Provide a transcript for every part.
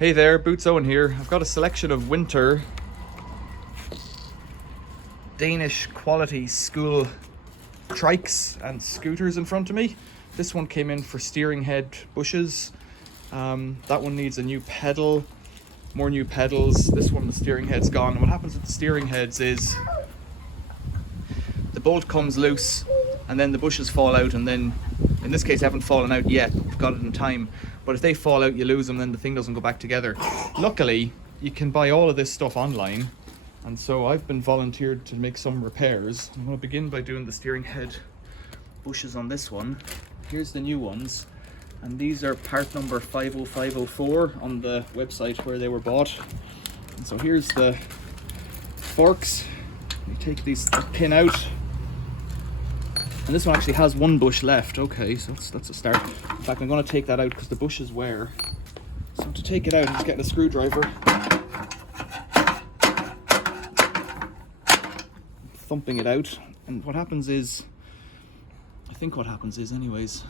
Hey there, Boots Owen here. I've got a selection of Winther Danish quality school trikes and scooters in front of me. This one came in for steering head bushes. That one needs a new pedal, more new pedals. This one, the steering head's gone. And what happens with the steering heads is the bolt comes loose and then the bushes fall out, and then in this case they haven't fallen out yet, got it in time. But if they fall out, you lose them, then the thing doesn't go back together. Luckily, you can buy all of this stuff online. And so I've been volunteered to make some repairs. I'm going to begin by doing the steering head bushes on this one. Here's the new ones. And these are part number 50504 on the website where they were bought. And so here's the forks. You take these pin out. And this one actually has one bush left. Okay, so that's a start. In fact, I'm going to take that out because the bushes wear. So to take it out, I'm just getting a screwdriver. Thumping it out. And what happens is, I think what happens is anyways,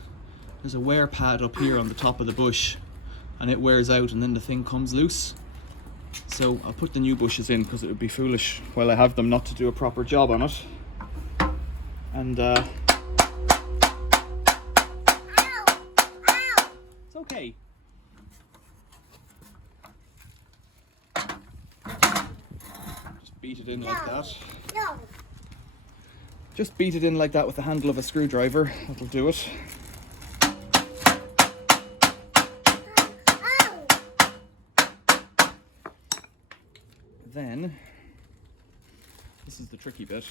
there's a wear pad up here on the top of the bush and it wears out and then the thing comes loose. So I'll put the new bushes in because it would be foolish while I have them not to do a proper job on it. And it's okay. Just beat it in like that. No. Just beat it in like that with the handle of a screwdriver. That'll do it. Then, this is the tricky bit.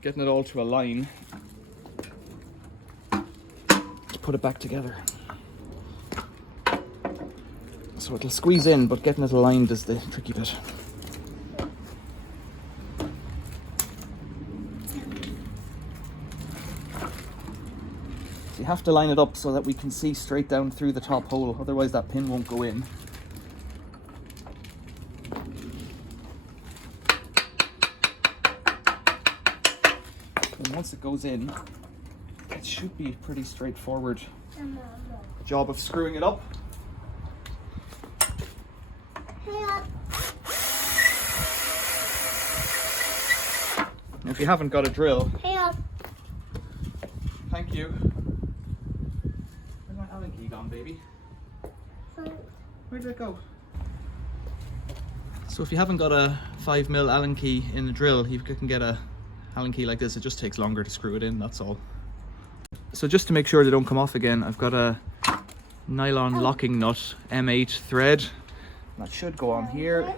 Getting it all to a line to put it back together. So it'll squeeze in, but getting it aligned is the tricky bit. So you have to line it up so that we can see straight down through the top hole, otherwise that pin won't go in. And once it goes in, it should be pretty straightforward job of screwing it up. Now, if you haven't got a drill, thank you. Where's my Allen key gone, baby? Where did it go? So if you haven't got a 5mm Allen key in the drill, you can get a Allen key like this. It just takes longer to screw it in, that's all. So just to make sure they don't come off again, I've got a nylon locking nut M8 thread. That should go on here.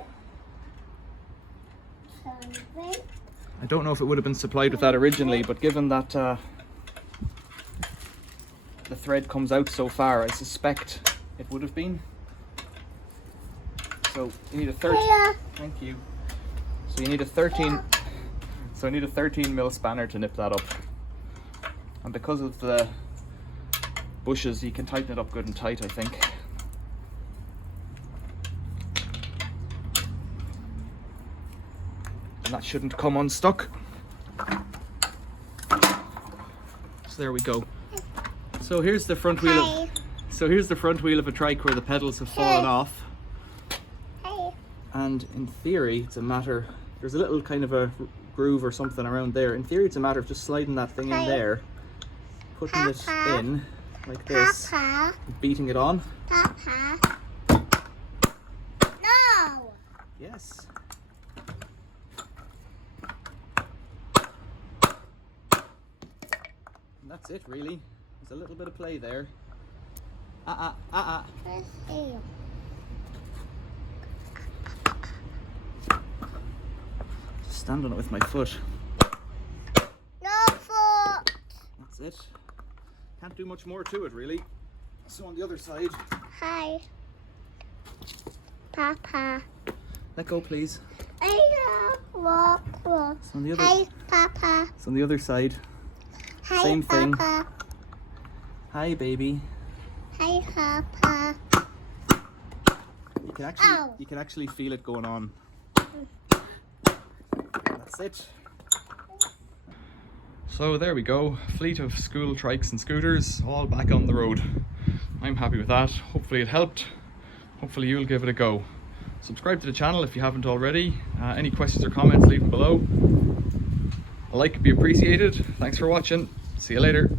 I don't know if it would have been supplied with that originally, but given that the thread comes out so far, I suspect it would have been. So you need a 13. Thank you. So you need a 13. So I need a 13mm spanner to nip that up. And because of the bushes, you can tighten it up good and tight, I think. And that shouldn't come unstuck. So there we go. So here's the front wheel of, here's the front wheel of a trike where the pedals have fallen off. And in theory, it's a matter, there's a little kind of a groove or something around there. In theory, it's a matter of just sliding that thing in there, putting it in like this, beating it on. No. Yes. And that's it, really. There's a little bit of play there. Just stand on it with my foot. No foot. That's it. Can't do much more to it, really. So on the other side. Hi. Papa. Let go, please. Walk. So on the other, Hi, Papa. so on the other side. Hi, Same thing. Papa. Hi, baby. Hi, Papa. You can actually feel it going on. That's it. So there we go, fleet of school trikes and scooters all back on the road. I'm happy with that. Hopefully it helped. hopefully you'll give it a go. Subscribe to the channel if you haven't already. Any questions or comments, leave them below. A like would be appreciated. Thanks for watching. See you later.